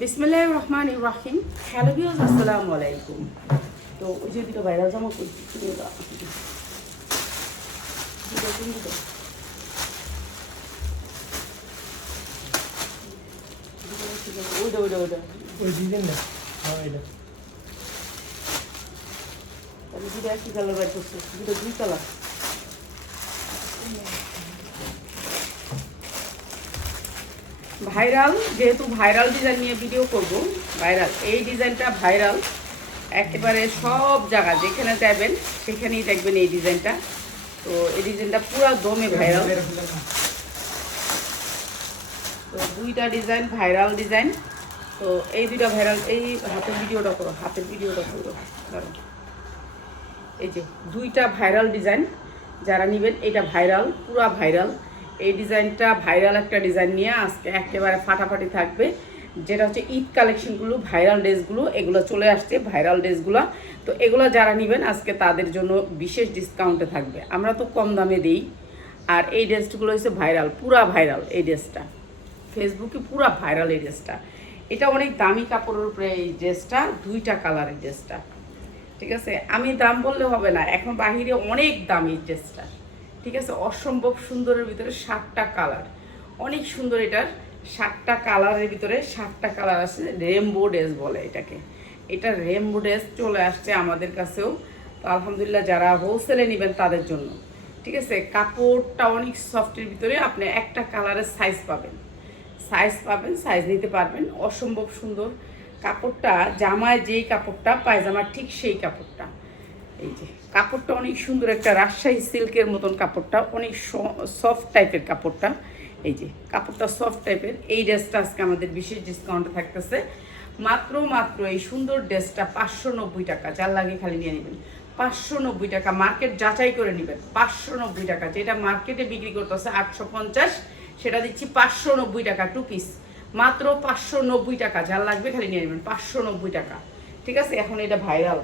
বিসমিল্লাহির রহমানির রহিম। Hello viewers, আসসালামু আলাইকুম। তো ওই যে দুটো ভাইরাল জামা করছি, ওইটা ওইটা ওইটা ওই ডিজাইন না, হ্যাঁ এটা তাহলে দুটো একই কালার বাইর করছে, দুটো দুই কালার। ভাইরাল, যেহেতু ভাইরাল ডিজাইন নিয়ে ভিডিও করব, ভাইরাল এই ডিজাইনটা ভাইরাল একেবারে সব জায়গা যেখানে যাবেন সেখানেই দেখবেন এই ডিজাইনটা। তো এই ডিজাইনটা পুরো দমে ভাইরাল। তো দুইটা ডিজাইন ভাইরাল ডিজাইন। তো এই দুইটা ভাইরাল, এই হাতের ভিডিওটা করো, হাতের ভিডিওটা করো। এই যে দুইটা ভাইরাল ডিজাইন, যারা নেবেন এটা ভাইরাল, পুরা ভাইরাল। এই ডিজাইনটা ভাইরাল একটা ডিজাইন নিয়ে আজকে একেবারে ফাটাফাটি থাকবে, যেটা হচ্ছে ঈদ কালেকশনগুলো, ভাইরাল ড্রেসগুলো এগুলো চলে আসছে, ভাইরাল ড্রেসগুলো। তো এগুলো যারা নেবেন আজকে তাদের জন্য বিশেষ ডিসকাউন্টে থাকবে। আমরা তো কম দামে দিই, আর এই ড্রেসগুলো হচ্ছে ভাইরাল, পুরা ভাইরাল। এই ড্রেসটা ফেসবুকে পুরা ভাইরাল। এই ড্রেসটা এটা অনেক দামি কাপড়ের উপরে, এই ড্রেসটা দুইটা কালারের ড্রেসটা, ঠিক আছে। আমি দাম বললে হবে না, এখন বাহিরে অনেক দাম এই ড্রেসটা, ঠিক আছে। অসম্ভব সুন্দরের ভিতরে 7টা কালার, অনেক সুন্দর। এটার 7টা কালারের ভিতরে 7টা কালার আছে, রেমবো ড্রেস বলে এটাকে। এটা রেমবো ড্রেস চলে আসছে আমাদের কাছেও। তো আলহামদুলিল্লাহ, যারা হোলসেলে নেবেন তাদের জন্য, ঠিক আছে। কাপড়টা অনেক সফটের ভিতরে, আপনি একটা কালারের সাইজ পাবেন, সাইজ নিতে পারবেন। অসম্ভব সুন্দর কাপড়টা, জামায় যেই কাপড়টা পায়জামার ঠিক সেই কাপড়টা। এই যে কাপড়টা অনেক সুন্দর, একটা রাজশাহী সিল্কের মতন কাপড়টা, অনেক সফট টাইপের কাপড়টা। এই যে কাপড়টা সফট টাইপের। এই ড্রেসটা আজকে আমাদের বিশেষ ডিসকাউন্টে থাকতেছে মাত্র এই সুন্দর ড্রেসটা 590 টাকা। যার লাগে খালি নিয়ে নেবেন 590 টাকা। মার্কেট যাচাই করে নেবেন 590 টাকা। যেটা মার্কেটে বিক্রি করতেছে 850, সেটা দিচ্ছি 590 টাকা, 2 পিস মাত্র 590 টাকা। যার লাগবে খালি নিয়ে নেবেন 590 টাকা, ঠিক আছে। এখন এটা ভাইরাল,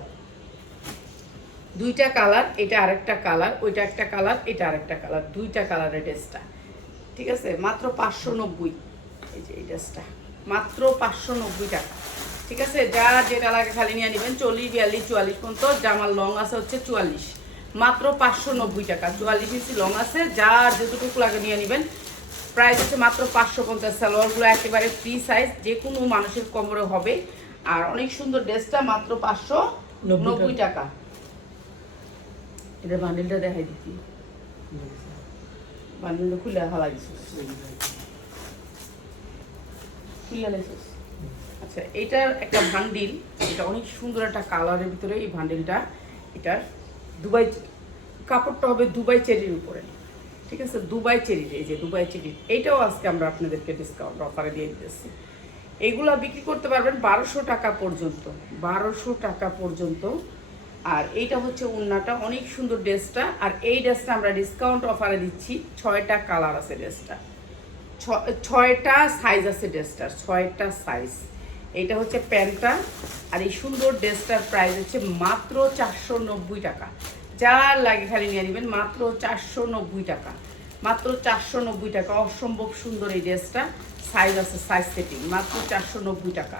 দুইটা কালার, এটা আরেকটা কালার, ওইটা একটা কালার, এটা আরেকটা কালার, দুইটা কালারের ড্রেসটা, ঠিক আছে। মাত্র 590। এই যে এই ড্রেসটা মাত্র 590 টাকা, ঠিক আছে। যার যেটা লাগে খালি নিয়ে নেবেন। 40, 42, 44 পর্যন্ত জামার লং আছে হচ্ছে 44, মাত্র 590 টাকা। 44 ইঞ্চি লং আছে, যার যতটুকু লাগে নিয়ে নেবেন। প্রাইস হচ্ছে মাত্র 550। সালোয়ারগুলো একেবারে ফ্রি সাইজ, যে কোনো মানুষের কোমরে হবে। আর অনেক সুন্দর ড্রেসটা মাত্র 590 টাকা। এটা বান্ডেলটা দেখাই দিচ্ছি, বান্ডেলটা খুলে হালা দিচ্ছিস, খুলে লাইছিস। আচ্ছা, এইটার একটা বান্ডিল, এটা অনেক সুন্দর একটা কালারের ভিতরে এই বান্ডিলটা। এটার দুবাই কাপড়টা হবে দুবাই চেরির উপরে, ঠিক আছে। দুবাই চেরির, এই যে দুবাই চেরির, এইটাও আজকে আমরা আপনাদেরকে ডিসকাউন্ট অফারে দিয়ে দিতেছি। এইগুলো বিক্রি করতে পারবেন 1200 টাকা পর্যন্ত, 1200 টাকা পর্যন্ত। আর এইটা হচ্ছে ওড়নাটা, অনেক সুন্দর ড্রেসটা। আর এই ড্রেসটা আমরা ডিসকাউন্ট অফারে দিচ্ছি। 6টা কালার আছে ড্রেসটা, 6টা সাইজ আছে ড্রেসটার, 6টা সাইজ। এইটা হচ্ছে প্যান্টটা। আর এই সুন্দর ড্রেসটার প্রাইস হচ্ছে মাত্র 490 টাকা। যার লাগে খালি নিয়ে নেবেন মাত্র 490 টাকা, মাত্র 490 টাকা। অসম্ভব সুন্দর এই ড্রেসটা, সাইজ আছে, সাইজ সেটিং, মাত্র 490 টাকা।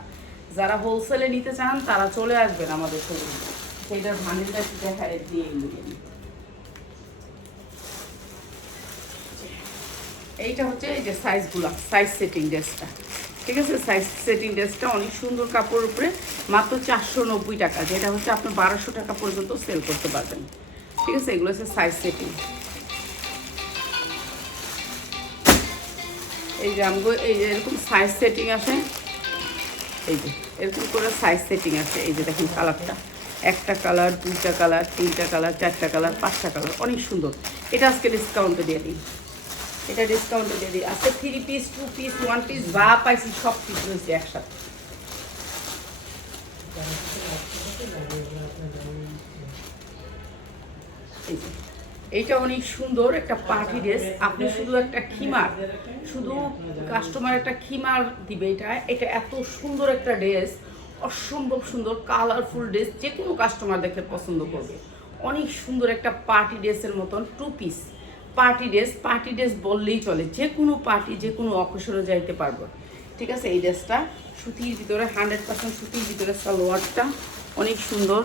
যারা হোলসেলে নিতে চান তারা চলে আসবেন আমাদের শোরুমে। সেইটার ভান্ডিলটা দেখা দিয়ে এইটা হচ্ছে এই যে সাইজগুলো, সাইজ সেটিং ড্রেসটা, ঠিক আছে। সাইজ সেটিং ড্রেসটা অনেক সুন্দর কাপড়ের উপরে, মাত্র 490 টাকা। যেটা হচ্ছে আপনি 1200 টাকা পর্যন্ত সেল করতে পারবেন, ঠিক আছে। এগুলো হচ্ছে সাইজ সেটিং। এই যে আমগো এই যে এরকম সাইজ সেটিং আসে, এই যে এরকম করে সাইজ সেটিং আছে। এই যে দেখেন কালারটা, একটা কালার, দুইটা কালার, তিনটা কালার, 4টা কালার, 5টা কালার, অনেক সুন্দর। এটা আজকে ডিসকাউন্টে দিয়ে দিই, এটা ডিসকাউন্টে দিয়ে দিই। আজকে 3 পিস, 2 পিস, 1 পিস যা পাইছি সব পিস রয়েছে একসাথে। এইটা অনেক সুন্দর একটা পার্টি ড্রেস। আপনি শুধু একটা খিমার, শুধু কাস্টমার একটা খিমার দিবে। এটা এত সুন্দর একটা ড্রেস, অসম্ভব সুন্দর কালারফুল ড্রেস, যে কোনো কাস্টমার দেখলে পছন্দ করবে। অনেক সুন্দর একটা পার্টি ড্রেসের মতন 2 পিস পার্টি ড্রেস বললেই চলে। যে কোনো পার্টি, যে কোনো অকেশনে যাইতে পারবো, ঠিক আছে। এই ড্রেসটা সুতির ভিতরে 100% সুতির ভিতরে, সালোয়ারটা অনেক সুন্দর,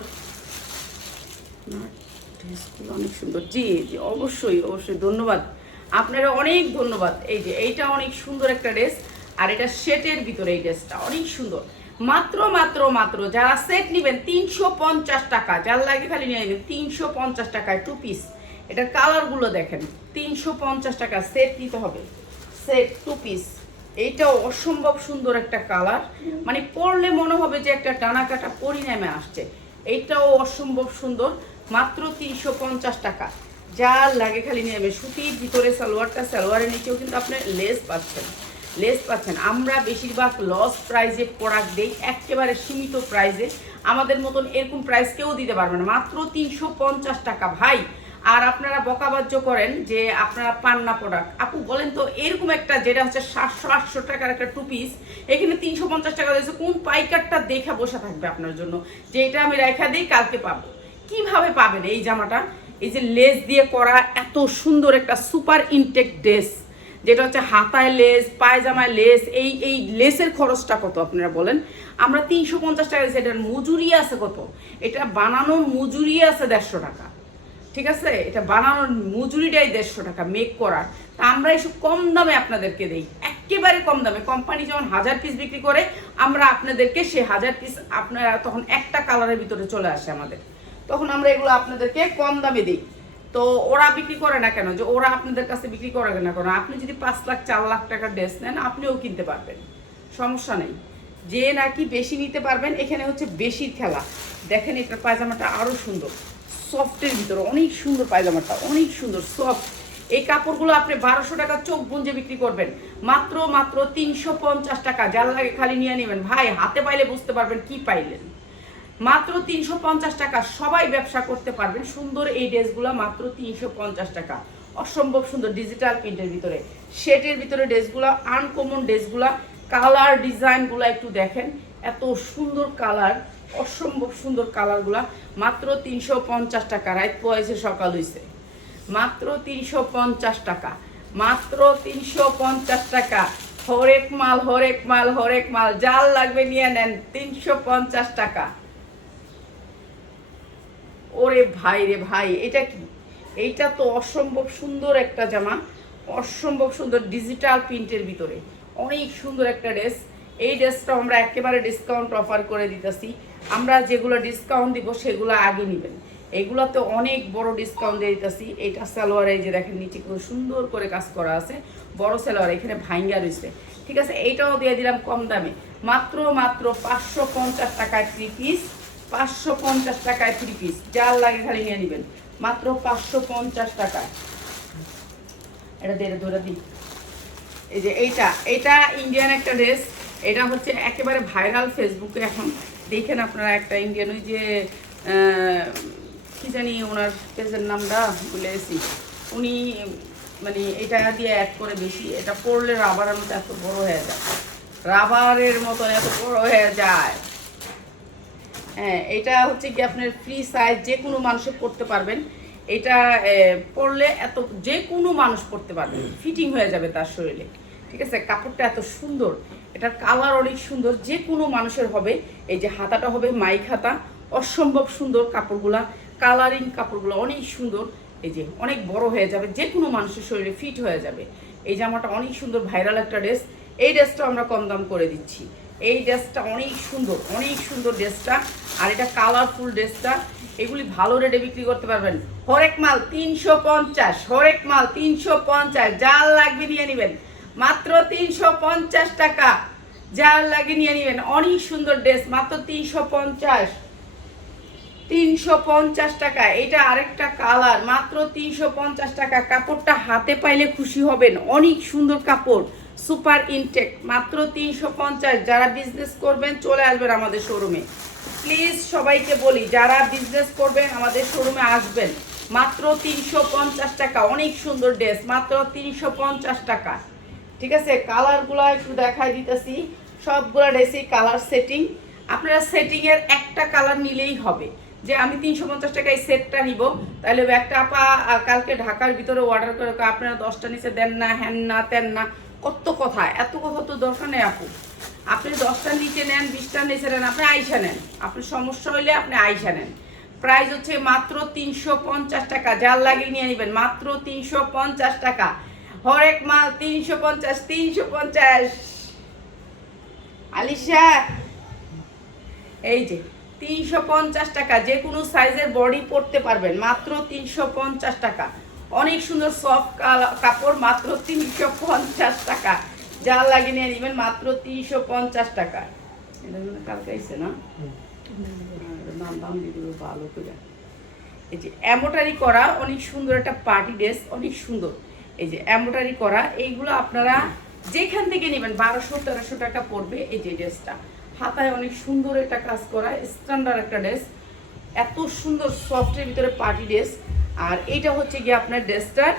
ড্রেসগুলো অনেক সুন্দর। জি জি অবশ্যই অবশ্যই, ধন্যবাদ আপনারা, অনেক ধন্যবাদ। এই যে এইটা অনেক সুন্দর একটা ড্রেস, আর এটা সেটের ভিতরে এই ড্রেসটা অনেক সুন্দর। মাত্র মাত্র মাত্র যারা সেট নেবেন 350 টাকা, যার লাগে খালি নিয়ে নেবেন 350 টাকায় 2 পিস। এটার কালারগুলো দেখেন, 350 টাকা সেট নিতে হবে, সেট 2 পিস। এইটাও অসম্ভব সুন্দর একটা কালার, মানে পরলে মনে হবে যে একটা ডানা কাটা পরিণামে আসছে। এইটাও অসম্ভব সুন্দর, মাত্র 350 টাকা, যা লাগে খালি নিয়ে নেবে। সুতির ভিতরে সালোয়ারটা, সালোয়ারের নিচেও কিন্তু আপনি লেস পাচ্ছেন, লেস পাচ্ছেন। আমরা বেশিরভাগ লস প্রাইজে প্রোডাক্ট দিই, একেবারে সীমিত প্রাইজে। আমাদের মতন এরকম প্রাইস কেউ দিতে পারবে না, মাত্র 350 টাকা ভাই। আর আপনারা বকাবাজ্য করেন যে আপনারা পান না প্রোডাক্ট। আপু বলেন তো, এরকম একটা যেটা হচ্ছে 700-800 টাকার একটা 2 পিস, এখানে 350 টাকা দিয়েছে, কোন পাইকারটা দেখা বসে থাকবে আপনার জন্য যে এটা আমি রেখা দিই কালকে পাবো? কিভাবে পাবেন এই জামাটা? এই যে লেস দিয়ে করা এত সুন্দর একটা সুপার ইনটেক ড্রেস, যেটা হচ্ছে হাতায় লেস, পায়জামায় লেস, এই লেসের খরচটা কত আপনারা বলেন? আমরা 350 টাকা দিচ্ছি, এটার মজুরি আছে কত? এটা বানানোর মজুরি আছে 150 টাকা, ঠিক আছে? এটা বানানোর মজুরিটাই 150 টাকা মেক করার। তা আমরা এসব কম দামে আপনাদেরকে দেই, একেবারে কম দামে। কোম্পানি যখন 1000 পিস বিক্রি করে, আমরা আপনাদেরকে সে 1000 পিস, আপনারা তখন একটা কালারের ভিতরে চলে আসে আমাদের, তখন আমরা এগুলো আপনাদেরকে কম দামে দিই। তো ওরা বিক্রি করে না কেন? যে ওরা আপনাদের কাছে বিক্রি করে না কেন? আপনি যদি 5 লাখ 4 লাখ টাকার ড্রেস নেন, আপনিও কিনতে পারবেন, সমস্যা নেই। যে নাকি বেশি নিতে পারবেন, এখানে হচ্ছে বেশির খেলা। দেখেন এটার পায়জামাটা আরও সুন্দর, সফটের ভিতরে অনেক সুন্দর, পায়জামাটা অনেক সুন্দর সফট। এই কাপড়গুলো আপনি 1200 টাকা চোখ বুঞ্জে বিক্রি করবেন, মাত্র মাত্র 350 টাকা, যার লাগে খালি নিয়ে নেবেন ভাই। হাতে পাইলে বুঝতে পারবেন কি পাইলেন। মাত্র 350 টাকা, সবাই ব্যবসা করতে পারবেন। সুন্দর এই ড্রেসগুলো মাত্র 350 টাকা, অসম্ভব সুন্দর ডিজিটাল প্রিন্টের ভিতরে, শেডের ভিতরে ড্রেসগুলো, আনকমন ড্রেসগুলো। কালার ডিজাইনগুলো একটু দেখেন, এত সুন্দর কালার, অসম্ভব সুন্দর কালারগুলা। মাত্র 350 টাকা, রাত পয়সে সকাল হইছে, মাত্র 350 টাকা, মাত্র 350 টাকা। হরেক মাল হরেক মাল হরেক মাল, জাল লাগবে নিয়ে নেন, 350 টাকা। ওরে ভাই রে ভাই, এটা কি? এইটা তো অসম্ভব সুন্দর একটা জামা, অসম্ভব সুন্দর ডিজিটাল প্রিন্টের ভিতরে অনেক সুন্দর একটা ড্রেস। এই ড্রেসটা আমরা একেবারে ডিসকাউন্ট অফার করে দিতেছি। আমরা যেগুলো ডিসকাউন্ট দিব সেগুলো আগে নেবেন, এগুলোতে অনেক বড় ডিসকাউন্ট দিয়ে দিতেছি। এইটা সালোয়ার, এই যে দেখেন নিচে খুব সুন্দর করে কাজ করা আছে, বড় সালোয়ার, এখানে ভাঙ্গা রয়েছে, ঠিক আছে? এইটাও দিয়ে দিলাম কম দামে, মাত্র মাত্র 550 টাকায় 3 পিস, 550 টাকায় 3 পিস, যার লাগে খালি নিয়ে নেবেন, মাত্র 550 টাকায়। এটা ধরে দিই। এই যে এইটা ইন্ডিয়ান একটা ড্রেস, এটা হচ্ছে একেবারে ভাইরাল ফেসবুকে এখন। দেখেন আপনারা, একটা ইন্ডিয়ান, ওই যে কি জানি ওনার পেজের নামটা ভুলে গেছি, উনি মানে এটা দিয়ে অ্যাড করে বেশি। এটা পরলে রাবারের মতো এত বড় হয়ে যায়, রাবারের মতো এত বড় হয়ে যায়। হ্যাঁ, এটা হচ্ছে কি আপনার ফ্রি সাইজ, যে কোনো মানুষে পরতে পারবেন। এটা পরলে এত যে কোনো মানুষ পরতে পারবে, ফিটিং হয়ে যাবে তার শরীরে, ঠিক আছে? কাপড়টা এত সুন্দর, এটার কালার অনেক সুন্দর, যে কোনো মানুষের হবে। এই যে হাতাটা হবে মাইক হাতা, অসম্ভব সুন্দর কাপড়গুলা, কালারিং কাপড়গুলো অনেক সুন্দর। এই যে অনেক বড় হয়ে যাবে, যে কোনো মানুষের শরীরে ফিট হয়ে যাবে। এই জামাটা অনেক সুন্দর, ভাইরাল একটা ড্রেস। এই ড্রেসটা আমরা কম দাম করে দিচ্ছি। এই ড্রেসটা অনেক সুন্দর ড্রেসটা, আর এটা কালারফুল ড্রেসটা। এগুলি ভালো রেটে বিক্রি করতে পারবেন। হরেক মাল 350, হরেক মাল 350, যার লাগবে নিয়ে নেবেন, মাত্র 350 টাকা, যার লাগে নিয়ে নেবেন। অনেক সুন্দর ড্রেস, মাত্র 350 টাকা। এটা আরেকটা কালার, মাত্র 350 টাকা। কাপড়টা হাতে পাইলে খুশি হবেন, অনেক সুন্দর কাপড়, সুপার ইনটেক, মাত্র 350। যারা বিজনেস করবেন চলে আসবেন আমাদের শোরুমে, প্লিজ সবাইকে বলি, যারা বিজনেস করবেন আমাদের শোরুমে আসবেন, মাত্র 350 টাকা। অনেক সুন্দর ড্রেস, মাত্র 350 টাকা, ঠিক আছে? কালারগুলো একটু দেখাই দিতেছি, সবগুলো ড্রেসই কালার সেটিং। আপনারা সেটিংয়ের একটা কালার নিলেই হবে, যে আমি 350 টাকায় সেটটা নিব, তাহলে একটা আপা কালকে ঢাকার ভিতরে অর্ডার করে আপনারা 10টা নিচে দেন না, হ্যান না তেন না, কত কথা, এত কথা তো দরকার নেই আপু। আপনি 10টার নিচে নেন, 20টার নিচে নেন, আপনি আইসা নেন। আপনার সমস্যা হইলে আপনি আইসা নেন। প্রাইস হচ্ছে মাত্র 350 টাকা, যার লাগিয়ে নিয়ে নেবেন মাত্র 350 টাকা। হরেক মাল 350 350। আলিশা এই যে 350 টাকা, যে কোনো সাইজের বডি পরতে পারবেন মাত্র 350 টাকা। অনেক সুন্দর সফট কাপড়, মাত্র 350 টাকা, যা লাগিয়ে নিয়ে নেবেন মাত্র 350 টাকা। এটা কালকে আইছে না, দাম দিয়ে দেবো ভালো করে। এই যে এমব্রয়ডারি করা অনেক সুন্দর একটা পার্টি ড্রেস, অনেক সুন্দর। এই যে এমব্রয়ডারি করা, এইগুলো আপনারা যেখান থেকে নেবেন 1200-1300 টাকা পড়বে। এই যে ড্রেসটা হাতায় অনেক সুন্দর একটা কাজ করা, স্ট্যান্ডার্ড একটা ড্রেস, এত সুন্দর সফটের ভিতরে পার্টি ড্রেস। আর এইটা হচ্ছে গিয়ে আপনার ড্রেসটার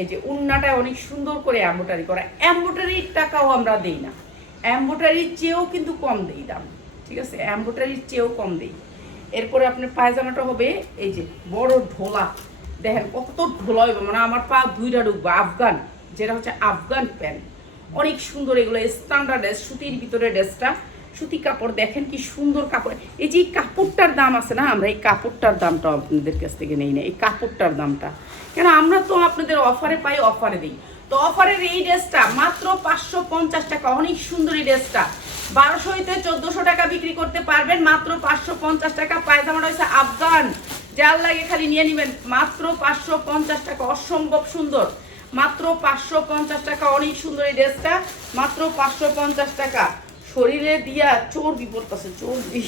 এই যে উন্নাটায় অনেক সুন্দর করে এমব্রয়ডারি করা। এমব্রয়ডারির টাকাও আমরা দিই না, এমব্রয়ডারির চেয়েও কিন্তু কম দিই দাম, ঠিক আছে, এমব্রয়ডারির চেয়েও কম দিই। এরপরে আপনার পায়জামাটা হবে এই যে বড় ঢোলা, দেখেন কত ঢোলা হইব, মানে আমার পা দুইটা ঢুকবো। আফগান, যেটা হচ্ছে আফগান প্যান্ট, অনেক সুন্দর। এগুলো স্ট্যান্ডার্ড ড্রেস, সুতির ভিতরে ড্রেসটা, সুতি কাপড়, দেখেন কি সুন্দর কাপড়। এই যে কাপড়টার দাম আছে না, আমরা এই কাপড়টার দামটা আপনাদের কাছ থেকে নেই না, এই কাপড়টার দামটা, কেন আমরা তো আপনাদের অফারে পাই, অফারে দিই। তো অফারের এই ড্রেসটা মাত্র 550 টাকা, অনেক সুন্দর এই ড্রেসটা। 1200 হইতে 1400 টাকা বিক্রি করতে পারবেন, মাত্র 550 টাকা। পায়জামাটা হচ্ছে আফগান, যার লাগে খালি নিয়ে নেবেন মাত্র 550 টাকা, অসম্ভব সুন্দর, মাত্র 550 টাকা। অনেক সুন্দর এই ড্রেসটা, মাত্র 550 টাকা। শরীরে দিয়া চর্বি পড়তেছে, চর্বি,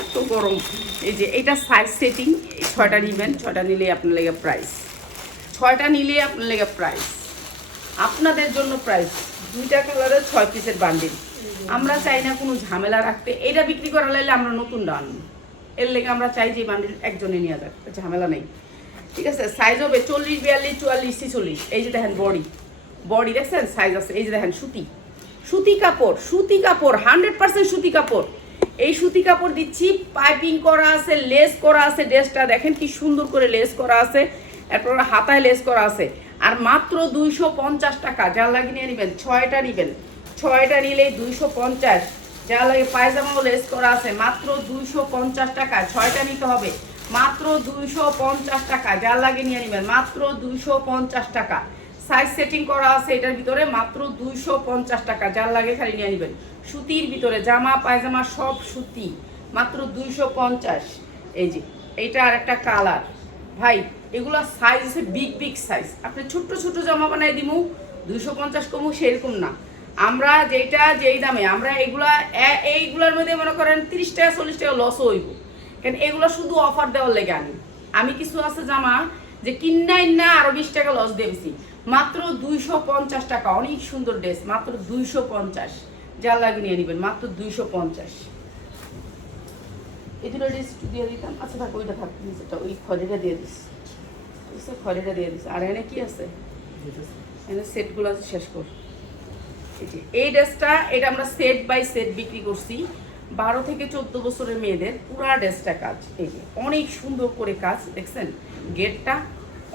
এত গরম। এই যে এটা সাইজ সেটিং, 6টা নেবেন, 6টা নিলে আপনার লেগে প্রাইস, 6টা নিলে আপনার লেগে প্রাইস, আপনাদের জন্য প্রাইস। 2টা কালারের 6 পিসের বান্ডিল। আমরা চাই না কোনো ঝামেলা রাখতে, এটা বিক্রি করা লাগলে আমরা নতুন ডান, এর লেগে আমরা চাই যে বান্ডিল একজনে নিয়ে যাক, ঝামেলা নেই, ঠিক আছে। সাইজ হবে 40, 42, 44, 46। এই যে দেখেন বডি, বডি দেখছেন সাইজ আছে। এই যে দেখেন সুতি, সুতি কাপড়, সুতি কাপড়, 100% সুতি কাপড়। এই সুতি কাপড় দিচ্ছি, পাইপিং করা আছে, লেস করা আছে। ড্রেসটা দেখেন কি সুন্দর করে লেস করা আছে, এরপর হাতায় লেস করা আছে। আর মাত্র 250 টাকা, যা লাগে নিয়ে নেবেন। 6টা নেবেন, 6টা নিলেই 250। যা লাগে পায়জামাও লেস করা আছে, মাত্র 250 টাকা। 6টা নিতে হবে, মাত্র 250 টাকা, যা লাগে নিয়ে নেবেন মাত্র 250 টাকা। সাইজ সেটিং করা আছে এটার ভিতরে, মাত্র 250 টাকা, যার লাগে খালি নিয়ে নেবেন। সুতির ভিতরে জামা পায়জামা সব সুতি, মাত্র 250। এই যে এইটা আর একটা কালার, ভাই এগুলো সাইজ আছে বিগ বিগ সাইজ। আপনি ছোট্ট ছোট জামা বানাই দিমু 250 কমু, সেরকম না। আমরা যেটা যেই দামে আমরা এইগুলোর মধ্যে মনে করেন 30 টাকা 40 টাকা লসও হইব, কারণ এগুলো শুধু অফার দেওয়ার লেগে আনি। আমি কিছু আছে জামা যে কিনাই না আরো 20 টাকা লস দিয়েছি, মাত্র 250 টাকা। অনেক সুন্দর ড্রেস, মাত্র 250, যা লাগে নিয়ে নেবেন মাত্র 250। এই দুটো ড্রেস দিয়ে দিতাম, আচ্ছা থাক, ওইটা থাক, নিচেটা ওই খড়িটা দিয়ে দিস, খড়িটা দিয়ে দিস। আর এনে কি আছে, এনে সেটগুলো আছে, শেষ কর। এই যে এই ড্রেসটা, এটা আমরা সেট বাই সেট বিক্রি করছি। 12 থেকে 14 বছরের মেয়েদের পুরা ড্রেসটা কাজ, এই যে অনেক সুন্দর করে কাজ, দেখছেন গেটটা,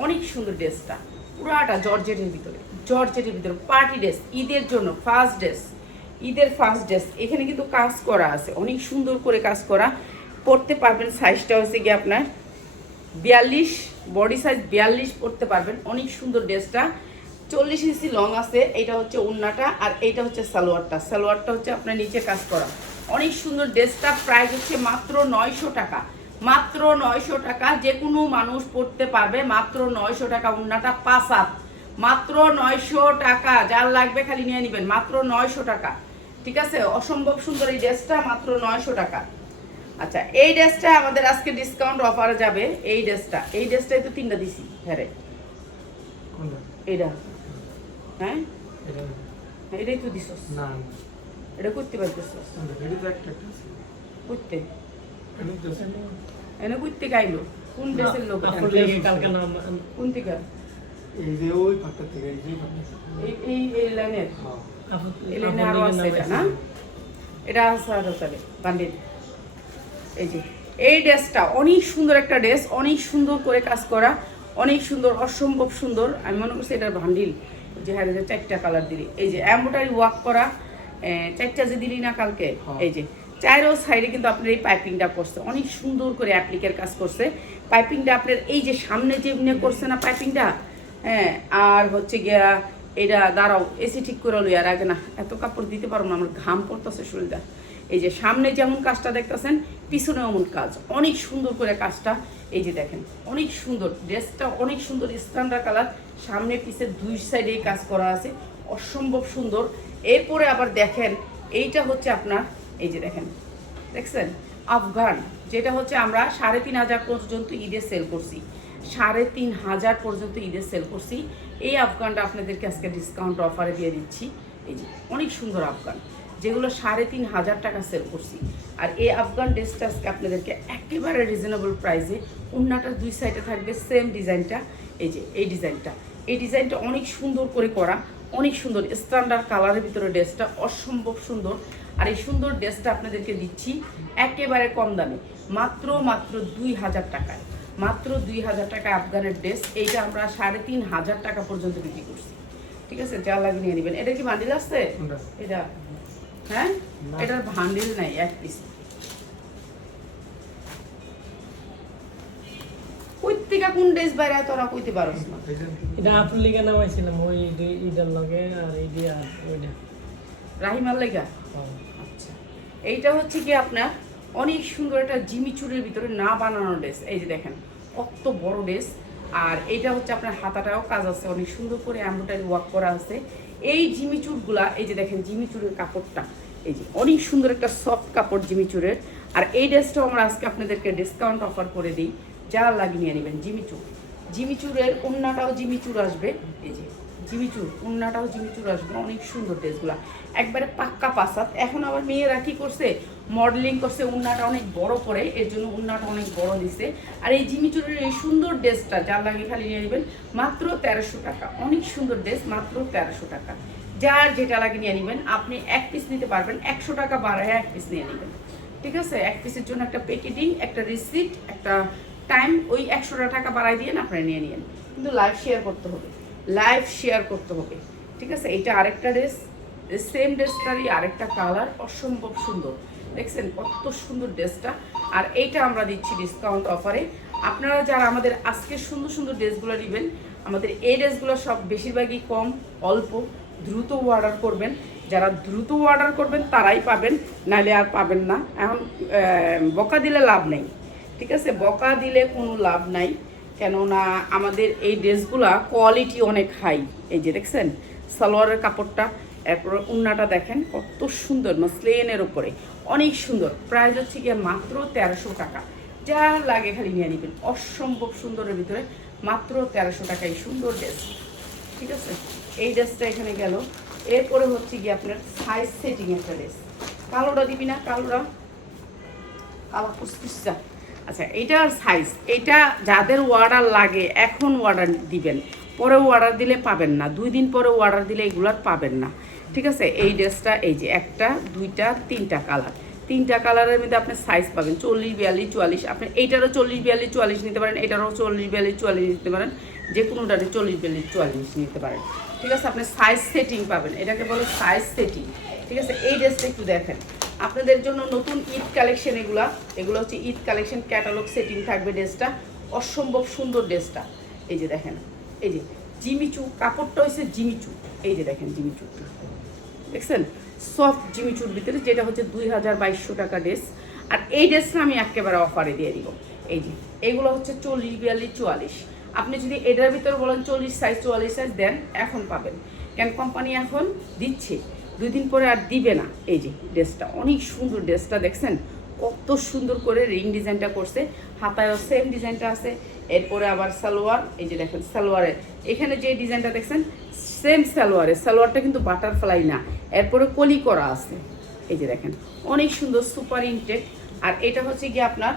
অনেক সুন্দর ড্রেসটা, পুরাটা জর্জেটের ভিতরে, জর্জেটের ভিতরে পার্টি ড্রেস, ঈদের জন্য ফার্স্ট ড্রেস, ঈদের ফার্স্ট ড্রেস। এখানে কিন্তু কাজ করা আছে, অনেক সুন্দর করে কাজ করা, পরতে পারবেন। সাইজটা হচ্ছে গিয়ে আপনার 42, বডি সাইজ 42 পরতে পারবেন। অনেক সুন্দর ড্রেসটা, 40 ইঞ্চি লং আছে। এইটা হচ্ছে ওড়নাটা, আর এইটা হচ্ছে সালোয়ারটা। সালোয়ারটা হচ্ছে আপনার নিচে কাজ করা, অনেক সুন্দর ড্রেসটা। প্রাইস হচ্ছে মাত্র 900 টাকা, মাত্র 900 টাকা, যে কোনো মানুষ পরতে পারবে, মাত্র 900 টাকা। ওড়নাটা 5 হাত, মাত্র 900 টাকা, যার লাগবে খালি নিয়ে নেবেন, মাত্র 900 টাকা, ঠিক আছে। অসম্ভব সুন্দর এই ড্রেসটা, মাত্র 900 টাকা। আচ্ছা, এই ড্রেসটা আমাদের আজকে ডিসকাউন্ট অফারে যাবে। এই ড্রেসটাই তো 3টা দিছি, হ্যাঁ রে, এইটা, হ্যাঁ এটাই তো দিছস না, এটা করতে পারতেছস, করতে এনে করতে গাইলো। কোন ড্রেসের লোক, কোন থেকে, এই যে ওই ফাঁকটা থেকে, এই লাইনের, এই লাইনে আরো আছে এটা না, এটা আছে আরো তাহলে বান্ডিল। এই যে এই ড্রেসটা অনেক সুন্দর একটা ড্রেস, অনেক সুন্দর করে কাজ করা, অনেক সুন্দর, অসম্ভব সুন্দর। আমি মনে করছি এটার বান্ডিল, যে হ্যাঁ 4টা কালার দিলি। এই যে এমব্রয়ডারি ওয়ার্ক করা, চারটা যে দিলি না কালকে, হ্যাঁ। এই যে চারো সাইডে কিন্তু আপনার এই পাইপিংটা করছে, অনেক সুন্দর করে অ্যাপ্লিকের কাজ করছে। পাইপিংটা আপনার এই যে সামনে যে করছে না পাইপিংটা, হ্যাঁ। আর হচ্ছে গিয়া এটা দাঁড়াও, এসি ঠিক করে লই, আর আগে না এত কাপড় দিতে পারবো না, আমার ঘাম পড়তেছে শরীরটা। এই যে সামনে যেমন কাজটা দেখতেছেন, পিছনে এমন কাজ, অনেক সুন্দর করে কাজটা। এই যে দেখেন অনেক সুন্দর ড্রেসটা, অনেক সুন্দর স্ট্যান্ডার্ড কালার, সামনে পিছে দুই সাইডে কাজ করা আছে, অসম্ভব সুন্দর। এরপরে আবার দেখেন এইটা হচ্ছে আপনার, এই যে দেখেন, দেখছেন আফগান, যেটা হচ্ছে আমরা 3,500 পর্যন্ত ঈদে সেল করছি, 3,500 পর্যন্ত ঈদে সেল করছি। এই আফগানটা আপনাদেরকে আজকে ডিসকাউন্ট অফারে দিয়ে দিচ্ছি। এই যে অনেক সুন্দর আফগান, যেগুলো 3,500 টাকা সেল করছি। আর এই আফগান ড্রেসটা আজকে আপনাদেরকে একেবারে রিজনেবল প্রাইসে, ওড়নাটার দুই সাইডে থাকবে সেম ডিজাইনটা। এই যে এই ডিজাইনটা অনেক সুন্দর করে করা, অনেক সুন্দর স্ট্যান্ডার্ড কালারের ভিতরে ড্রেসটা অসম্ভব সুন্দর। আর এই সুন্দর ড্রেসটা আপনাদেরকে দিচ্ছি একেবারে কম দামে, মাত্র 2,000 টাকায়, মাত্র 2,000 টাকা আফগানের ড্রেস। এইটা আমরা 3,500 টাকা পর্যন্ত বিক্রি করছি। ঠিক আছে, যা লাগে নিয়ে নেবেন। এটা কি বান্ডিল আছে? এটা হ্যাঁ, এটার বান্ডিল নাই, এক পিস। কই থেকে কোন ড্রেস বাইরে তোরা কইতে পারোস না? এটা আপনার লিগে নামাইছিলাম, ওই ইটার লগে আর এই দিয়ে আর ওইটা রাহিমার লেগা। আচ্ছা, এইটা হচ্ছে কি আপনার অনেক সুন্দর একটা জিমিচুরের ভিতরে না বানানো ড্রেস। এই যে দেখেন কত বড় ড্রেস। আর এইটা হচ্ছে আপনার হাতাটাও কাজ আছে, অনেক সুন্দর করে এমব্রয়ডারি ওয়ার্ক করা আছে। এই জিমিচুরগুলা, এই যে দেখেন জিমিচুরের কাপড়টা, এই যে অনেক সুন্দর একটা সফট কাপড় জিমিচুরের। আর এই ড্রেসটাও আমরা আজকে আপনাদেরকে ডিসকাউন্ট অফার করে দিই, যা লাগিয়ে নেবেন। জিমিচুরের ওড়নাটাও জিমিচুর আসবে, এই যে জিমিচুর ওড়নাটাও জিমিচুর আসবে, অনেক সুন্দর ড্রেসগুলা, একবারে পাক্কা পাসাত। এখন আবার মেয়েরা কি করছে, মডেলিং করছে, ওড়নাটা অনেক বড় করে, এর জন্য ওড়নাটা অনেক বড় দিছে। আর এই জিমিচুরের এই সুন্দর ড্রেসটা যা লাগে খালি নিয়ে নেবেন, মাত্র 1300 টাকা। অনেক সুন্দর ড্রেস, মাত্র 1300 টাকা। যার যেটা লাগে নিয়ে নেবেন। আপনি এক পিস নিতে পারবেন, 100 টাকা বাড়ায় এক পিস নিয়ে নেবেন। ঠিক আছে, এক পিসের জন্য একটা প্যাকেটিং, একটা রিসিপ্ট, একটা টাইম, ওই 100 টাকা বাড়াই দিয়ে আপনারা নিয়ে নিন। কিন্তু লাইভ শেয়ার করতে হবে, লাইভ শেয়ার করতে হবে। ঠিক আছে, এইটা আরেকটা ড্রেস, সেম ড্রেসটারই আরেকটা কালার, অসম্ভব সুন্দর। দেখছেন কত সুন্দর ড্রেসটা। আর এইটা আমরা দিচ্ছি ডিসকাউন্ট অফারে। আপনারা যারা আমাদের আজকে সুন্দর সুন্দর ড্রেসগুলো নেবেন, আমাদের এই ড্রেসগুলো সব বেশিরভাগই কম, অল্প, দ্রুত অর্ডার করবেন। যারা দ্রুত অর্ডার করবেন তারাই পাবেন, নাহলে আর পাবেন না। এখন বকা দিলে লাভ নেই, ঠিক আছে, বকা দিলে কোনো লাভ নাই। কেননা আমাদের এই ড্রেসগুলা কোয়ালিটি অনেক হাই। এই যে দেখছেন সালোয়ারের কাপড়টা, এরপর ওড়নাটা দেখেন কত সুন্দর, মাসলিনের উপরে অনেক সুন্দর। প্রাইস হচ্ছে গিয়ে মাত্র 1300 টাকা। যা লাগে খালি নিয়ে নেবেন, অসম্ভব সুন্দরের ভিতরে মাত্র 1300 টাকা এই সুন্দর ড্রেস। ঠিক আছে, এই ড্রেসটা এখানে গেল। এরপরে হচ্ছে গিয়ে আপনার সাইজ সেটিং একটা ড্রেস। কালোটা দিবি না, কালোটা কালো পুষ্পিসা। আচ্ছা, এইটার সাইজ, এটা যাদের অর্ডার লাগে এখন অর্ডার দিবেন, পরে অর্ডার দিলে পাবেন না, 2 দিন পরে অর্ডার দিলে এগুলার পাবেন না। ঠিক আছে, এই ড্রেসটা এই যে 1টা 2টা 3টা কালার, 3টা কালারের মধ্যে আপনি সাইজ পাবেন 40, 42, 44। আপনি এইটারও 40, 42, 44 নিতে পারেন, এটারও 40, 42, 44 নিতে পারেন, যে কোনোটারে 40, 42, 44 নিতে পারেন। ঠিক আছে, আপনি সাইজ সেটিং পাবেন, এটাকে বলে সাইজ সেটিং। ঠিক আছে, এই ড্রেসটা একটু দেখেন, আপনাদের জন্য নতুন ঈদ কালেকশন। এগুলো হচ্ছে ঈদ কালেকশন, ক্যাটালগ সেটিং থাকবে ড্রেসটা, অসম্ভব সুন্দর ড্রেসটা। এই যে দেখেন, এই যে জিমিচু কাপড়টা হচ্ছে জিমিচু, এই যে দেখেন জিমিচুটা দেখছেন, সফট জিমিচুর ভিতরে, যেটা হচ্ছে 2,200 টাকা ড্রেস। আর এই ড্রেসটা আমি একেবারে অফারে দিয়ে দিব। এই যে এগুলো হচ্ছে 40, 42, 44। আপনি যদি এটার ভিতরে বলেন 40 সাইজ, 44 সাইজ দেন, এখন পাবেন, কেন কোম্পানি এখন দিচ্ছে, 2 দিন পরে আর দিবে না। এই যে ড্রেসটা অনেক সুন্দর, ড্রেসটা দেখছেন কত সুন্দর করে রিং ডিজাইনটা করছে, হাতায়ও সেম ডিজাইনটা আছে। এরপরে আবার সালোয়ার, এই যে দেখেন সালোয়ারের এখানে যে ডিজাইনটা দেখছেন সেম সালোয়ারটা কিন্তু বাটারফ্লাই না, এরপরে কলি করা আছে। এই যে দেখেন অনেক সুন্দর সুপার ইনটেক। আর এটা হচ্ছে কি আপনার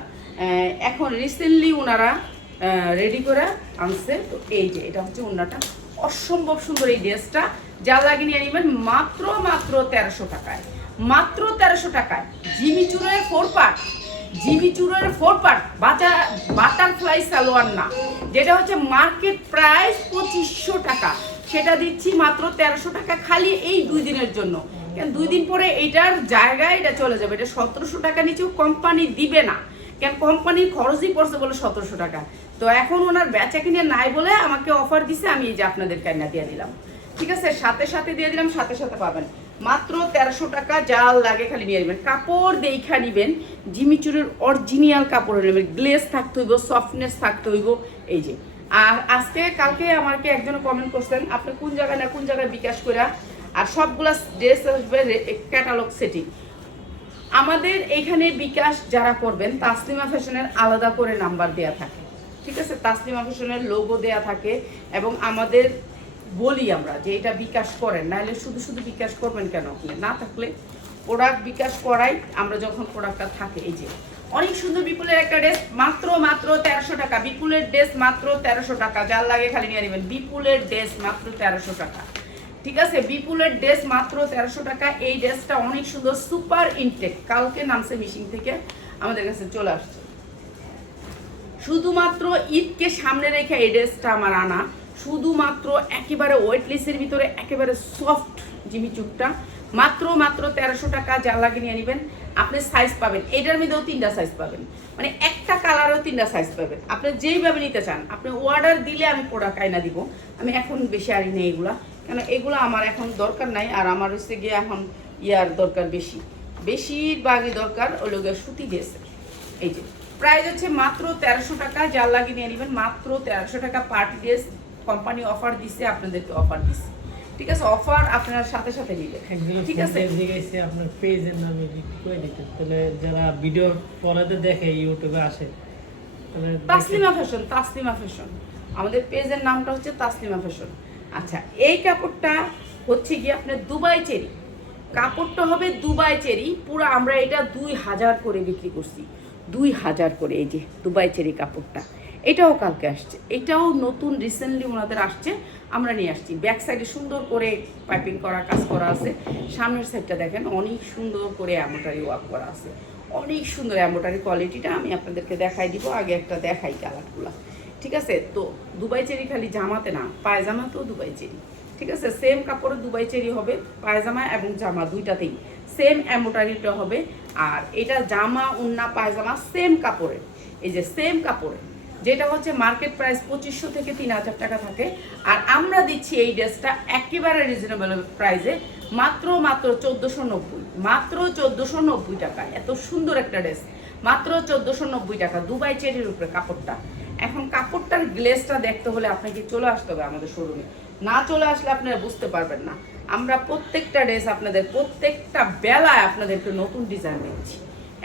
এখন রিসেন্টলি ওনারা রেডি করে আনছে। তো এই যে এটা হচ্ছে ওনাটা, অসম্ভব সুন্দর এই ড্রেসটা। যা লাগে নিয়ে নেবেন মাত্র 1300 টাকায়, মাত্র 1300 টাকায়। জিমিচুরের 4 পার্ট, জিমিচুরের 4 পার্ট বাটারফ্লাই সালোয়ার না, যেটা হচ্ছে মার্কেট প্রাইস 2500 টাকা, সেটা দিচ্ছি মাত্র 1300 টাকা, খালি এই 2 দিনের জন্য। কেন 2 দিন পরে এইটার জায়গায় এটা চলে যাবে। এটা 1700 টাকা নিচেও কোম্পানি দিবে না, কেন কোম্পানির খরচই পড়ছে বলে 1700 টাকা। তো এখন ওনার বেচা কিনে নাই বলে আমাকে অফার দিছে, আমি এই যে আপনাদের কান্না দিয়ে দিলাম, ঠিক আছে, সাথে সাথে দিয়ে দিলাম, সাথে সাথে পাবেন মাত্র 1300 টাকা। যা লাগে খালি নিয়ে নেবেন, কাপড় দেখা নিবেন, জিমিচুরের অরিজিনাল কাপড় নেবেন, গ্লেজ থাকতে হইব, সফটনেস থাকতে হইব। এই যে আর আজকে কালকে আমাকে একজন কমেন্ট করছেন আপনি কোন জায়গায় না কোন জায়গায় বিকাশ করা, আর সবগুলা ড্রেস আসবে ক্যাটালগ সেটিং। আমাদের এখানে বিকাশ যারা করবেন তাসলিমা ফ্যাশনের আলাদা করে নাম্বার দেয়া থাকে, ঠিক আছে, তাসলিমা ফ্যাশনের লোগো দেয়া থাকে, এবং আমাদের বলি আমরা যে এটা বিকাশ করেন, নাহলে শুধু শুধু বিকাশ করবেন কেন, আপনি না থাকলে প্রোডাক্ট বিকাশ করাই আমরা যখন প্রোডাক্টটা থাকে। এই যে অনেক সুন্দর বিপুলের একটা ড্রেস মাত্র 1300 টাকা, বিপুলের ড্রেস মাত্র 1300 টাকা, যার লাগে খালি নিয়ে নেবেন। বিপুলের ড্রেস মাত্র 1300 টাকা, ঠিক আছে, বিপুলের ড্রেস মাত্র 1300 টাকা। এই ড্রেসটা অনেক সুন্দর, সুপার ইনটেক, কালকে নামছে মিশিং থেকে আমাদের কাছে চলে আসছে। শুধুমাত্র ঈদকে সামনে রেখে এই ড্রেসটা আমার আনা, শুধুমাত্র একেবারে ওয়েটলেসের ভিতরে একেবারে সফট জিমিচুরটা মাত্র 1300 টাকা, যার লাগে নিয়ে নেবেন। আপনি সাইজ পাবেন, এটার মধ্যেও 3টা সাইজ পাবেন, মানে একটা কালারও 3টা সাইজ পাবেন, আপনি যেইভাবে নিতে চান। আপনি অর্ডার দিলে আমি প্রোডাক্ট আইনা দিব। আমি এখন বেশি আনি না এগুলা, কেন এগুলো আমার এখন দরকার নাই, আর আমার হচ্ছে গিয়ে এখন ইয়ার দরকার বেশিরভাগই দরকার ওই সুতি ড্রেস। এই যে প্রাইস হচ্ছে মাত্র 1300 টাকা, যার লাগে নিয়ে নেবেন মাত্র 1300 টাকা। পার্টি ড্রেস কোম্পানি অফার দিচ্ছে, আপনাদেরকে অফার দিচ্ছে, ঠিক আছে, অফার আপনার সাথে সাথে নিবেন, ঠিক আছে। জিজ্ঞাসা আপনার পেজের নামে একটু করে দিতেন, তাহলে যারা ভিডিও পড়াতে দেখে ইউটিউবে আসে তাহলে তাসলিমা ফ্যাশন, তাসলিমা ফ্যাশন আমাদের পেজের নামটা হচ্ছে তাসলিমা ফ্যাশন। আচ্ছা, এই কাপড়টা হচ্ছে গিয়ে আপনার দুবাই চেরি, কাপড়টা হবে দুবাই চেরি পুরো। আমরা এটা 2000 করে বিক্রি করছি, 2000 করে। এই যে দুবাই চেরি কাপড়টা, এটাও কালকে আসছে, এটাও নতুন রিসেন্টলি ওনাদের আসছে, আমরা নিয়ে আসছি। ব্যাক সাইডে সুন্দর করে পাইপিং করা কাজ করা আছে, সামনের সাইডটা দেখেন অনেক সুন্দর করে এমব্রয়ডারি ওয়ার্ক করা আছে, অনেক সুন্দর এমব্রয়ডারি কোয়ালিটিটা আমি আপনাদেরকে দেখাই দিব। আগে একটা দেখাই কালারগুলো, ঠিক আছে। তো দুবাই চেরি খালি জামাতে না, পায়জামাতেও দুবাই চেরি, ঠিক আছে, সেম কাপড়ে দুবাই চেরি হবে, পায়জামা এবং জামা দুইটাতেই সেম এমব্রয়ডারিটা হবে। আর এটা জামা ওন্না পায়জামা সেম কাপড়ে, এই যে সেম কাপড়ে, যেটা হচ্ছে মার্কেট প্রাইস 2500 থেকে 3000 টাকা থাকে, আর আমরা দিচ্ছি এই ড্রেসটা একেবারে রিজনেবল প্রাইসে মাত্র 1490, মাত্র 1490 টাকা। এত সুন্দর একটা ড্রেস মাত্র 1490 টাকা, দুবাই চেরির উপরে কাপড়টা। এখন কাপড়টার গ্লেজটা দেখতে হলে আপনাকে চলে আসতে হবে আমাদের শোরুমে, না চলে আসলে আপনারা বুঝতে পারবেন না। আমরা প্রত্যেকটা ড্রেস আপনাদের প্রত্যেকটা বেলায় আপনাদেরকে নতুন ডিজাইন দিচ্ছি,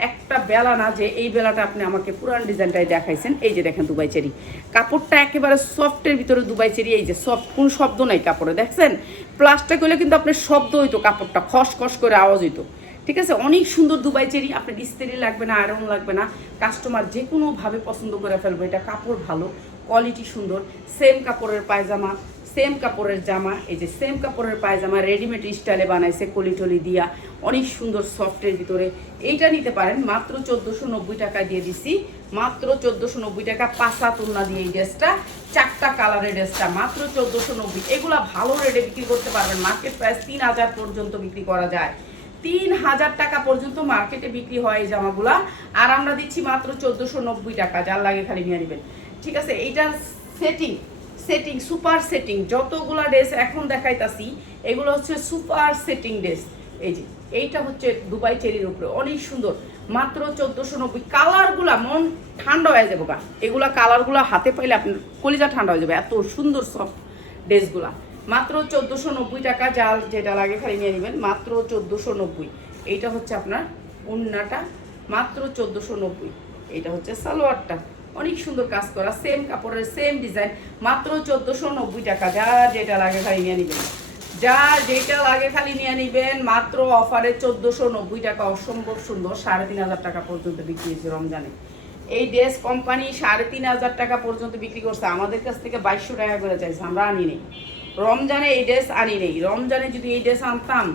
একটা বেলা না যে এই বেলাটা আপনি আমাকে পুরান ডিজাইনটাই দেখাইছেন। এই যে দেখেন দুবাই চেরি কাপড়টা একেবারে সফটের ভিতরে দুবাই চেরি, এই যে সফট, কোন শব্দ নাই কাপড়ে, দেখছেন প্লাস্টার করলে কিন্তু আপনার শব্দ হইতো, কাপড়টা খসখস করে আওয়াজ হইতো, ঠিক আছে। অনেক সুন্দর দুবাই চেরি, আপনার ইস্ত্রি লাগবে না, আয়রন লাগবে না, কাস্টমার যে কোনোভাবে পছন্দ করে ফেলবে। এটা কাপড় ভালো, কোয়ালিটি সুন্দর, সেম কাপড়ের পায়জামা, সেম কাপড়ের জামা, এই যে সেম কাপড়ের পায়জামা রেডিমেড স্টাইলে বানাইছে কলি টলি দিয়া, অনেক সুন্দর সফটের ভিতরে। এইটা নিতে পারেন মাত্র 1490 টাকা দিয়ে দিছি, মাত্র 1490 টাকা। পাঁচা তুলনা দিয়ে এই ড্রেসটা, 4টা কালারের ড্রেসটা মাত্র 1490। এগুলা ভালো রেটে বিক্রি করতে পারবেন, মার্কেট প্রাইস 3000 পর্যন্ত বিক্রি করা যায়, 3000 টাকা পর্যন্ত মার্কেটে বিক্রি হয় এই জামাগুলা, আর আমরা দিচ্ছি মাত্র 1490 টাকা, যার লাগে খালি নিয়ে নেবেন, ঠিক আছে। এইটার সেটিং সুপার সেটিং, যতগুলা ড্রেস এখন দেখাইতাছি এগুলো হচ্ছে সুপার সেটিং ড্রেস। এই যে এইটা হচ্ছে দুবাই চেরির উপরে অনেক সুন্দর, মাত্র 1490। কালারগুলা মন ঠান্ডা হয়ে যাবে গা, এগুলা কালারগুলা হাতে পাইলে আপনার কলিজা ঠান্ডা হয়ে যাবে, এত সুন্দর সফট ড্রেসগুলা। মাত্র 1490 টাকা, যার যেটা লাগে খালি নিয়ে নেবেন, মাত্র 1490। এইটা হচ্ছে আপনার ওন্নাটা, মাত্র 1490। এইটা হচ্ছে সালোয়ারটা, অনেক সুন্দর কাজ করা, সেম কাপড়ের সেম ডিজাইন, মাত্র 1490 টাকা। যার যেটা লাগে খালি নিয়ে নেবেন, যার যেটা লাগে খালি নিয়ে নেবেন, মাত্র অফারে 1490 টাকা। অসম্ভব সুন্দর, 3500 টাকা পর্যন্ত বিক্রি হয়েছে রমজানে। এই ড্রেস কোম্পানি 3500 টাকা পর্যন্ত বিক্রি করছে, আমাদের কাছ থেকে 2200 টাকা করে চাইছে, আমরা আনি নেই রমজানে, এই ড্রেস আনি নেই। রমজানে যদি এই ড্রেস আনতাম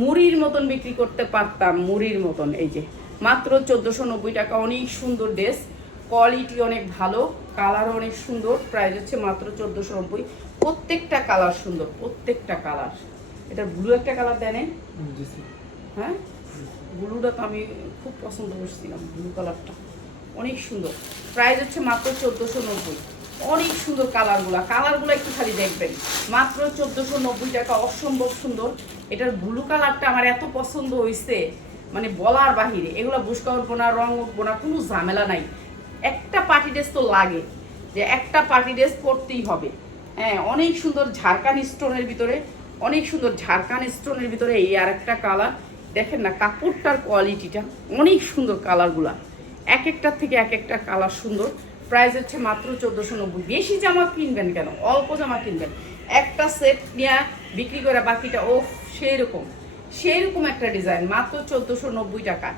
মুড়ির মতন বিক্রি করতে পারতাম, মুড়ির মতন। এই যে মাত্র 1490 টাকা, অনেক সুন্দর ড্রেস, কোয়ালিটি অনেক ভালো, কালারও অনেক সুন্দর, প্রাইস হচ্ছে মাত্র 1490। প্রত্যেকটা কালার সুন্দর, প্রত্যেকটা কালার, এটা ব্লু একটা কালার দেয় নাই? দিছি। হ্যাঁ, ব্লুটা তো আমি খুব পছন্দ করছিলাম, ব্লু কালারটা অনেক সুন্দর। প্রাইস হচ্ছে মাত্র 1490। অনেক সুন্দর কালারগুলো একটু খালি দেখবেন, মাত্র 1490 টাকা, অসম্ভব সুন্দর। এটার ব্লু কালারটা আমার এত পছন্দ হয়েছে, মানে বলার বাহিরে। এগুলো বুসকা উঠবো না, রং উঠবো না, কোনো ঝামেলা নাই। একটা পার্টি ড্রেস তো লাগে, যে একটা পার্টি ড্রেস পরতেই হবে। হ্যাঁ, অনেক সুন্দর ঝাড়খান স্টোনের ভিতরে, অনেক সুন্দর ঝাড়খান স্টোনের ভিতরে এই আর একটা কালার। দেখেন না কাপড়টার কোয়ালিটিটা, অনেক সুন্দর কালারগুলা, এক একটার থেকে এক একটা কালার সুন্দর। প্রাইস হচ্ছে মাত্র 1490। বেশি জামা কিনবেন কেন, অল্প জামা কিনবেন, একটা সেট নিয়ে বিক্রি করে বাকিটা ও সেইরকম একটা ডিজাইন, মাত্র 1490 টাকা।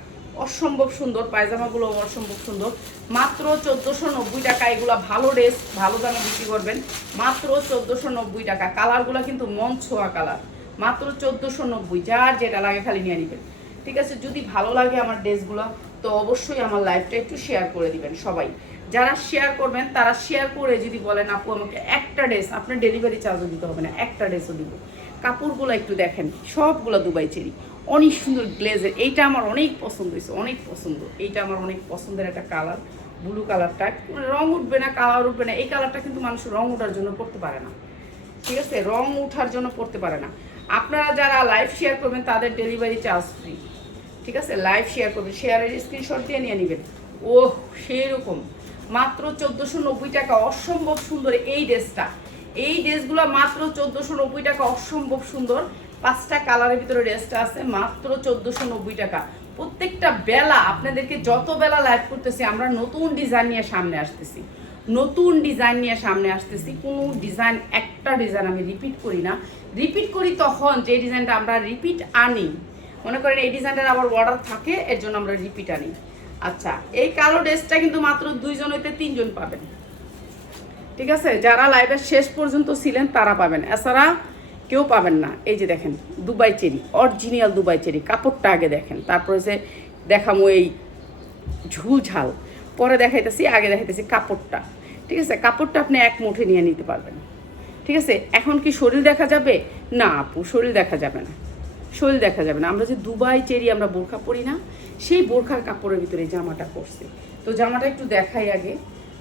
অসম্ভব সুন্দর পায়জামাগুলো, অসম্ভব সুন্দর, মাত্র 1490 টাকা। এগুলো ভালো ড্রেস, ভালো দামে বিক্রি করবেন, মাত্র 1490 টাকা। কালারগুলো কিন্তু মন ছোঁয়া কালার, মাত্র 1490। যার যেটা লাগে খালি নিয়ে নেবেন, ঠিক আছে? যদি ভালো লাগে আমার ড্রেসগুলো তো অবশ্যই আমার লাইভটা একটু শেয়ার করে দিবেন সবাই। যারা শেয়ার করবেন তারা শেয়ার করে যদি বলেন আপু আমাকে একটা ড্রেস, আপনার ডেলিভারি চার্জও দিতে হবে না, একটা ড্রেসও দিব। কাপড়গুলো একটু দেখেন, সবগুলো দুবাই চেরি, অনেক সুন্দর গ্লেজের। এইটা আমার অনেক পছন্দ হয়েছে, অনেক পছন্দ। এইটা আমার অনেক পছন্দের একটা কালার, ব্লু কালারটা। রং উঠবে না, কালার উঠবে না, এই কালারটা কিন্তু মানুষ রং ওঠার জন্য পড়তে পারে না, ঠিক আছে? রং ওঠার জন্য পড়তে পারে না। আপনারা যারা লাইভ শেয়ার করবেন তাদের ডেলিভারি চার্জ ফ্রি, ঠিক আছে? লাইভ শেয়ার করবেন, শেয়ারের স্ক্রিনশট দিয়ে নিয়ে নেবেন। ও সেই রকম, মাত্র 1490 টাকা। অসম্ভব সুন্দর এই ড্রেসটা, এই ড্রেসগুলো মাত্র 1490 টাকা, অসম্ভব সুন্দর। 5টা কালারের ভিতরে ড্রেসটা আছে, মাত্র 1490 টাকা। প্রত্যেকটা বেলা আপনাদেরকে যত বেলা লাইভ করতেছি আমরা নতুন ডিজাইন নিয়ে সামনে আসতেছি, নতুন ডিজাইন নিয়ে সামনে আসতেছি। কোনো ডিজাইন, একটা ডিজাইন আমি রিপিট করি না। রিপিট করি তখন যে ডিজাইনটা আমরা রিপিট আনি, মনে করেন এই ডিজাইনটার আবার অর্ডার থাকে, এর জন্য আমরা রিপিট আনি। আচ্ছা, এই কালো ড্রেসটা কিন্তু মাত্র 2 জন হইতে 3 জন পাবেন, ঠিক আছে? যারা লাইভের শেষ পর্যন্ত ছিলেন তারা পাবেন, এছাড়া কেউ পাবেন না। এই যে দেখেন Dubai cherry, original Dubai cherry. কাপড়টা আগে দেখেন, তারপরে যে দেখামো এই ঝুলঝাল, পরে দেখাইতেছি, আগে দেখাইতেছি কাপড়টা, ঠিক আছে? কাপড়টা আপনি এক মুঠে নিয়ে নিতে পারবেন, ঠিক আছে? এখন কি শরীর দেখা যাবে? না আপু, শরীর দেখা যাবে না, শরীর দেখা যাবে না। আমরা যে দুবাই চেরি আমরা বোরখা পরি না, সেই বোরখার কাপড়ের ভিতরে জামাটা করছে। তো জামাটা একটু দেখাই আগে।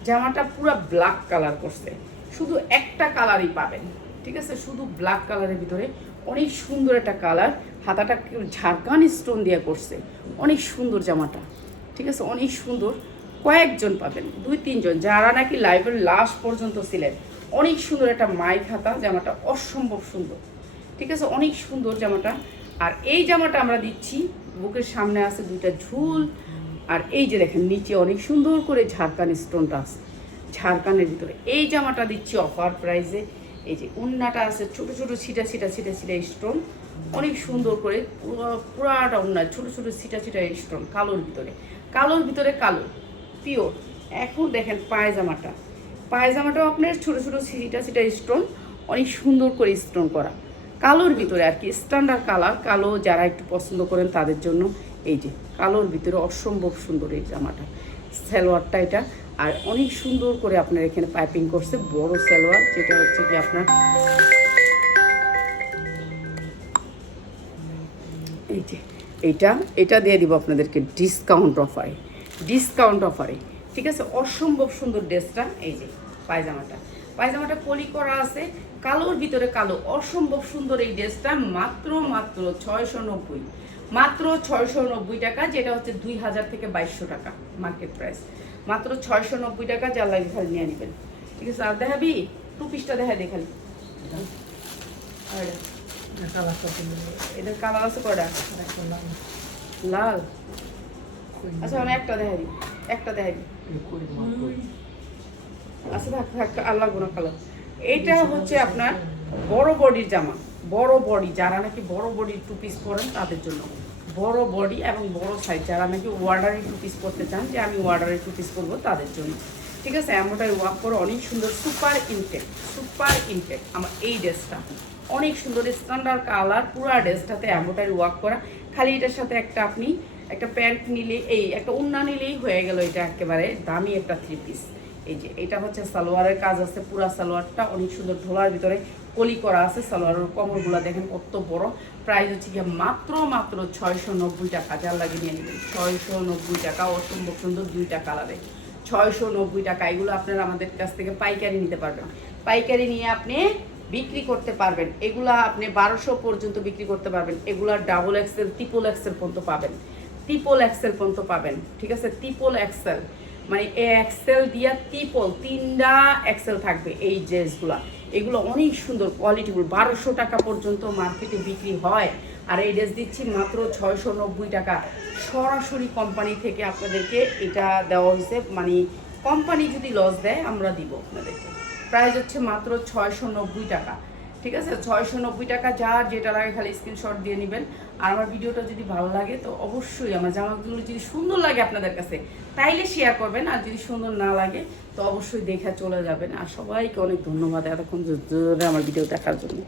জামাটা পুরো ব্ল্যাক কালার করছে, শুধু একটা কালারই পাবেন, ঠিক আছে? শুধু ব্ল্যাক কালারের ভিতরে অনেক সুন্দর একটা কালার। হাতাটা ঝাড়খান স্টোন দিয়ে করছে, অনেক সুন্দর জামাটা, ঠিক আছে? অনেক সুন্দর। কয়েকজন পাবেন, 2-3 জন যারা নাকি লাইভের লাস্ট পর্যন্ত ছিলেন। অনেক সুন্দর একটা মাইক হাতা, জামাটা অসম্ভব সুন্দর, ঠিক আছে? অনেক সুন্দর জামাটা। আর এই জামাটা আমরা দিচ্ছি, বুকের সামনে আছে 2টা ঝুল, আর এই যে দেখেন নিচে অনেক সুন্দর করে ঝাড়খান স্টোনটা আছে, ঝাড়খানের ভিতরে। এই জামাটা দিচ্ছি অফার প্রাইসে। এই যে উন্নাটা আছে ছোট ছোট ছিটা ছিটা ছিটা ছিটা স্টোন, অনেক সুন্দর করে পুরাটা উন্না, ছোট ছোট ছিটা ছিটা স্টোন, কালোর ভিতরে, কালোর ভিতরে কালো পিওর। এখন দেখেন পায়জামাটাও আপনার ছোট ছোট ছিটা ছিটা স্টোন, অনেক সুন্দর করে স্টোন করা, কালোর ভিতরে আর কি, স্ট্যান্ডার্ড কালার। কালো যারা একটু পছন্দ করেন তাদের জন্য এই যে কালোর ভিতরে অসম্ভব সুন্দর এই জামাটা, সালোয়ারটা এটা। আর অনেক সুন্দর করে আপনার এখানে পাইপিং করছে, বড় সালোয়ার, যেটা হচ্ছে কি আপনার এই যে এটা দিয়ে দিব আপনাদেরকে ডিসকাউন্ট অফারে, ঠিক আছে? অসম্ভব সুন্দর ড্রেসটা। এই যে পায়জামাটা কলি করা আছে, কালোর ভিতরে কালো, অসম্ভব সুন্দর এই ড্রেসটা। মাত্র 690, মাত্র 690 টাকা, যেটা হচ্ছে 2000 থেকে 2200 টাকা মার্কেট প্রাইস। মাত্র 690 টাকা, যা লাগে খালি নিয়ে নেবেন, ঠিক আছে? আর দেখাবি 2 পিসটা দেখালি। এদের কালার আছে কয়টা? লাল। আচ্ছা আমি একটা দেখাবি। আচ্ছা থাক, আল্লাহ গুনা কালার। এইটা হচ্ছে আপনার বড় বডির জামা, বড় বডি, যারা নাকি বড় বডির 2 পিস পরেন তাদের জন্য। বড় বডি এবং বড় সাইজ, যারা নাকি ওয়ার্ডারের 2 পিস করতে চান, যে আমি ওয়ার্ডারের 2 পিস করবো তাদের জন্য, ঠিক আছে? এমনটাই ওয়ার্ক করে অনেক সুন্দর, সুপার ইনটেক আমার এই ড্রেসটা, অনেক সুন্দর স্ট্যান্ডার্ড কালার। পুরো ড্রেসটাতে এমনটাই ওয়ার্ক করা। খালি এটার সাথে একটা প্যান্ট নিলে, এই একটা ওড়না নিলেই হয়ে গেল। এটা একেবারে দামি একটা 3 পিস, এই যে এটা হচ্ছে সালোয়ারের কাজ আছে, পুরা সালোয়ারটা অনেক সুন্দর ঢোলার ভিতরে কলি করা আছে। সালোয়ারের কমরগুলো দেখেন কত বড়। প্রাইস হচ্ছে গিয়ে মাত্র 690 টাকা। যার লাগে নিয়ে নেবেন 690 টাকা। অসম্ভব সুন্দর, 2টা কালারে 690 টাকা। এগুলো আপনারা আমাদের কাছ থেকে পাইকারি নিতে পারবেন। পাইকারি নিয়ে আপনি বিক্রি করতে পারবেন। এগুলা আপনি 1200 পর্যন্ত বিক্রি করতে পারবেন। এগুলা ডাবল এক্সেল, ট্রিপল এক্সেল পর্যন্ত পাবেন। ট্রিপল এক্সেল পর্যন্ত পাবেন, ঠিক আছে? ট্রিপল এক্সেল মানে এ এক্সেল দিয়া ট্রিপল, 3টা এক্সেল থাকবে এই ড্রেসগুলা। এগুলো অনেক সুন্দর কোয়ালিটিগুলো। 1200 টাকা পর্যন্ত মার্কেটে বিক্রি হয়, আর এই ড্রেস দিচ্ছি মাত্র 690 টাকা। সরাসরি কোম্পানি থেকে আপনাদেরকে এটা দেওয়া হয়েছে, মানে কোম্পানি যদি লস দেয় আমরা দিব আপনাদেরকে। প্রাইস হচ্ছে মাত্র 690 টাকা, ঠিক আছে? 690 টাকা। যার যেটা লাগে খালি স্ক্রিনশট দিয়ে নেবেন। আর আমার ভিডিওটা যদি ভালো লাগে তো অবশ্যই, আমার জামাগুলো যদি সুন্দর লাগে আপনাদের কাছে তাইলে শেয়ার করবেন, আর যদি সুন্দর না লাগে তো অবশ্যই দেখে চলে যাবেন। আর সবাইকে অনেক ধন্যবাদ এতক্ষণ ধরে আমার ভিডিও দেখার জন্য।